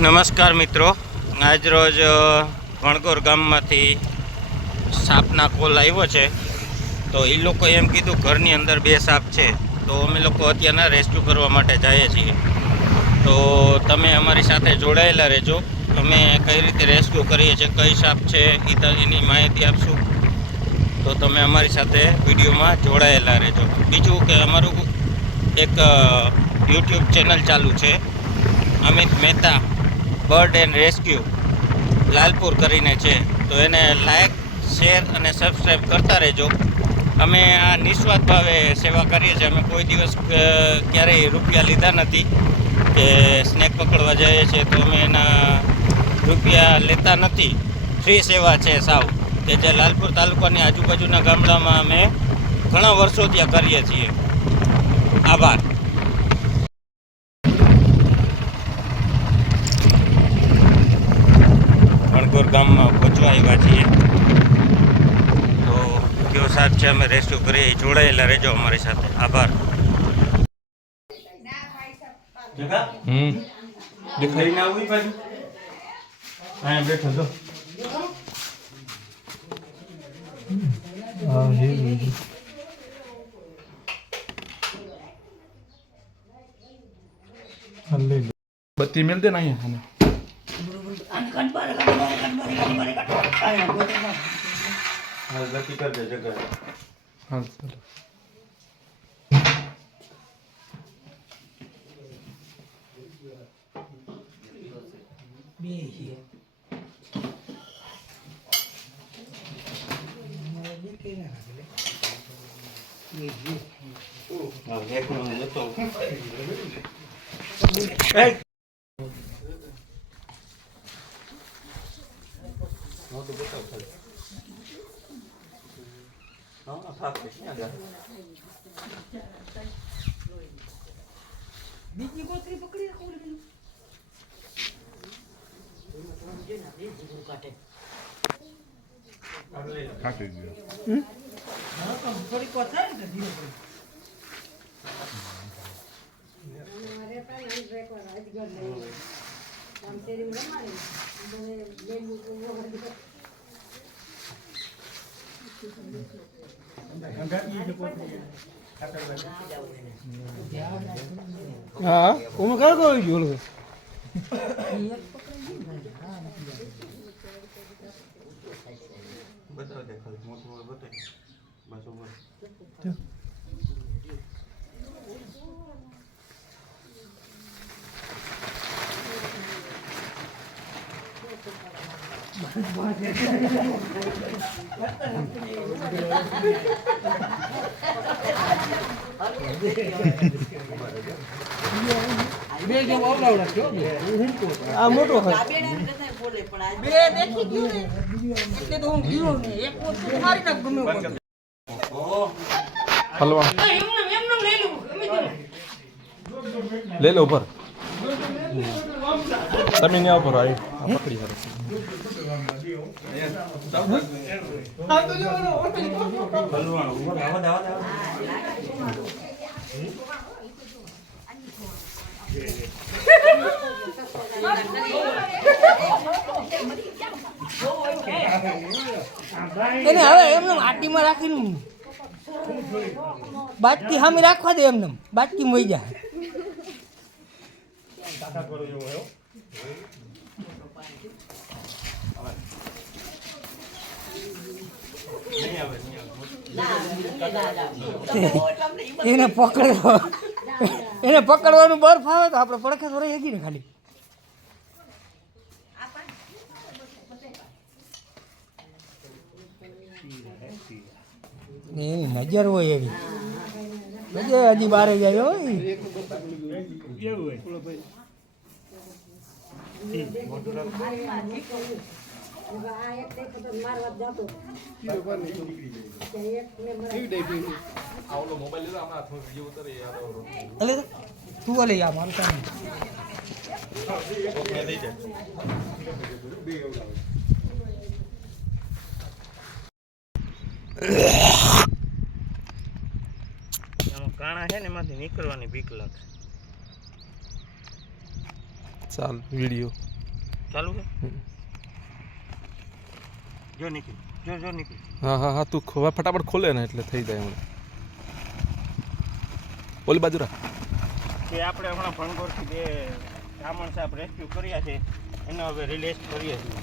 નમસ્કાર મિત્રો. આજરોજ વણગોર ગામમાંથી સાપના કોલ આવ્યો છે. તો એ લોકો એમ કીધું, ઘરની અંદર બે સાપ છે. તો અમે લોકો અત્યારના રેસ્ક્યુ કરવા માટે જઈએ છીએ. તો તમે અમારી સાથે જોડાયેલા રહેજો. અમે કઈ રીતે રેસ્ક્યુ કરીએ છીએ, કઈ સાપ છે એની માહિતી આપશું. તો તમે અમારી સાથે વિડીયોમાં જોડાયેલા રહેજો. બીજું કે અમારું એક યુટ્યુબ ચેનલ ચાલુ છે. Amit Mehta. Bird and rescue Lalpur કરીને છે. તો એને લાઈક શેર અને સબસ્ક્રાઈબ કરતા રહેજો. અમે આ નિસ્વાર્થ ભાવે સેવા કરીએ છીએ. અમે કોઈ દિવસ ક્યારેય રૂપિયા લીધા નથી કે સ્નેક પકડવા જઈએ છીએ. તો અમે એના રૂપિયા લેતા નથી. ફ્રી સેવા છે સાવ. કે જે લાલપુર તાલુકાની આજુબાજુના ગામડામાં અમે ઘણા વર્ષો ત્યાં કરીએ છીએ. આભાર. વણગોર ગામમાં પહોંચવા આવ્યા છીએ. તો કયો સાહેબ છે અમે રેસ્ક્યુ કરીએ જોડાયેલા રહેજો અમારી સાથે. આભાર. જગા? હમ. દેખાડીને આવું બાજુ. અહીંયા બેઠો છો. હા હે બત્તી મિલ દે ના અહીંયા. હા ગતિ કર દે જગા હાલ ચાલો હા બીજી ગોતરી પકડી રાખો પેલું. ખાટી ગયો હા. હા કયો કયો જોયું બતાવ દે ખાલી મોટું મોટું બસ ઉપર બે જેમ આવડાવડા છો આ મોટો બે દેખી ગયું ને એટલે તો હું ગયો ને એક મારી નાખ ગમે હલવા. લઈ લો ઉપર તમે ને ઉપર આવી પકડી હારો એને હવે એમને આટીમાં રાખીને બાટકી સામે રાખવા દે એમને. બાટકી મોઈ જાય. એને પકડ્યો એને પકડવાનું બરફ આવે તો આપણે પડખે તો રહી શકીએ ને ખાલી. એની નજર હોય એવી. નજર હજી બારે જાય હોય? અલે તું અલે યા મારું કામ કાણા છે ને એમાંથી નીકળવાની બીક લાગે. ચાલ વીડિયો ચાલુ છે? જો નીકળી. જો જો નીકળી. હા હા હા તું ખોવા ફટાફટ ખોલે ને એટલે થઈ જાય હમણાં. ઓલી બાજુ રાખ કે આપણે હમણાં ભણગોરથી બે બ્રાહ્મણ સાહેબ રેસ્ક્યુ કર્યા છે. એને હવે રિલીઝ કરીએ છીએ.